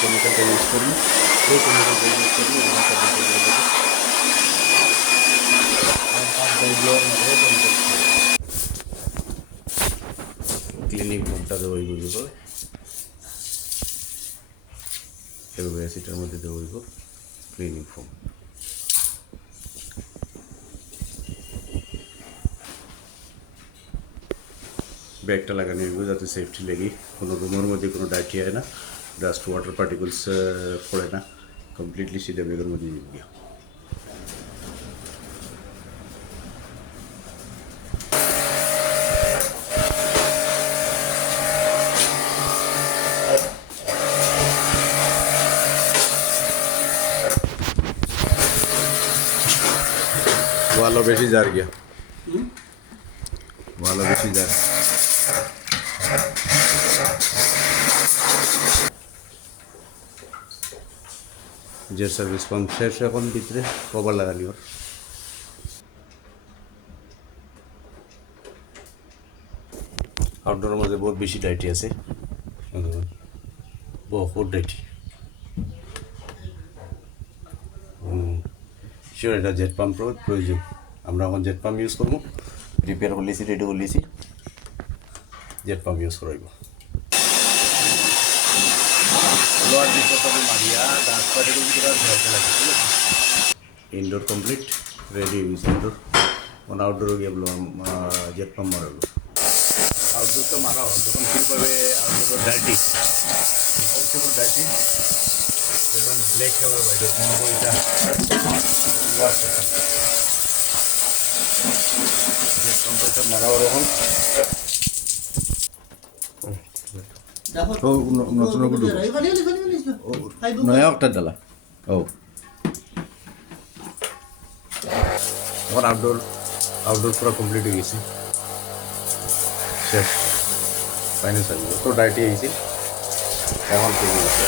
কেমিক্যালটা use করি, এই কেমিক্যালটা use করি ক্লিনিক ফোমটা দেবো এইগুলো করে এভাবে অ্যাসিডের মধ্যে দেবো ক্লিনিক ফোম। ব্যাগটা লাগানো এগুলো যাতে সেফটি লেগে কোনো রুমের মধ্যে কোনো ডাইটি হয় না, ডাস্ট ওয়াটার পার্টিকলস পড়ে না, কমপ্লিটলি সিধা ব্যাগের মধ্যে দিয়ে ভালো বেশি যার গিয়া ভালো বেশি যার যে সার্ভিস পাম্প শেষ এখন ভিতরে কভার লাগানি ওর আউটডোরের মধ্যে বহুত বেশি ডাইটি আছে, বহুত ডাইটি। শিওর এটা জেট পাম্পের প্রয়োজন, আমরা এখন জেট পাম্প ইউজ করবো, রিপেয়ার করলেছি, রেডি করলেছি, জেট পাম্প ইউজ করাইব। Indoor complete ready use indoor, মানে আউটডোরে গিয়ে জেট পাম্প মারালো। আউটডোর তো মারা হয় যখন ফিল করবে আউটডোর ডাইটি ডাইটি এবং ব্ল্যাক কালার বাইরে এটা জেট পাম্পটা মারা ওরকম নতুন নয়া একটা ডালা ও এখন আউটডোর পুরো কমপ্লিট হয়ে গেছে, শেষ ফাইনাল সার্ভিস তো ডাইটি হয়েছে এখন ঠিক আছে।